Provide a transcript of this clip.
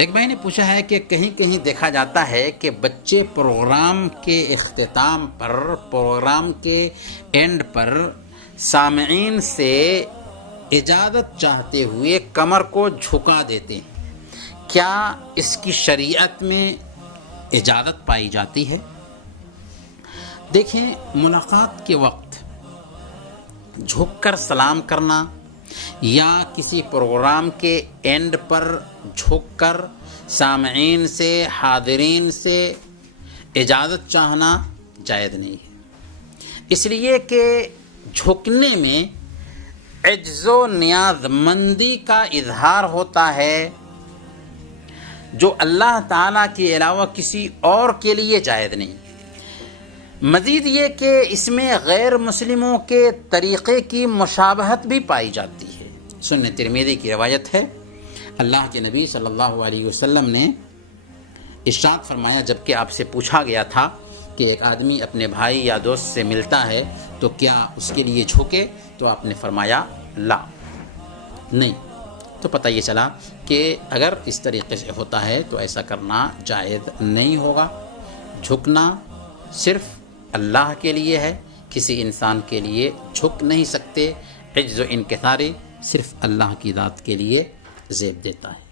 ایک بھائی نے پوچھا ہے کہ کہیں کہیں دیکھا جاتا ہے کہ بچے پروگرام کے اختتام پر، پروگرام کے اینڈ پر سامعین سے اجازت چاہتے ہوئے کمر کو جھکا دیتے ہیں، کیا اس کی شریعت میں اجازت پائی جاتی ہے؟ دیکھیں، ملاقات کے وقت جھک کر سلام کرنا یا کسی پروگرام کے اینڈ پر جھک کر سامعین سے، حاضرین سے اجازت چاہنا جائز نہیں ہے، اس لیے کہ جھکنے میں عجز و نیاز مندی کا اظہار ہوتا ہے جو اللہ تعالیٰ کے علاوہ کسی اور کے لیے جائز نہیں۔ مزید یہ کہ اس میں غیر مسلموں کے طریقے کی مشابہت بھی پائی جاتی ہے۔ سنن ترمذی کی روایت ہے، اللہ کے نبی صلی اللہ علیہ وسلم نے ارشاد فرمایا، جبکہ آپ سے پوچھا گیا تھا کہ ایک آدمی اپنے بھائی یا دوست سے ملتا ہے تو کیا اس کے لیے جھکے، تو آپ نے فرمایا لا، نہیں۔ تو پتہ یہ چلا کہ اگر اس طریقے سے ہوتا ہے تو ایسا کرنا جائز نہیں ہوگا۔ جھکنا صرف اللہ کے لیے ہے، کسی انسان کے لیے جھک نہیں سکتے۔ عجز و انکساری صرف اللہ کی ذات کے لیے زیب دیتا ہے۔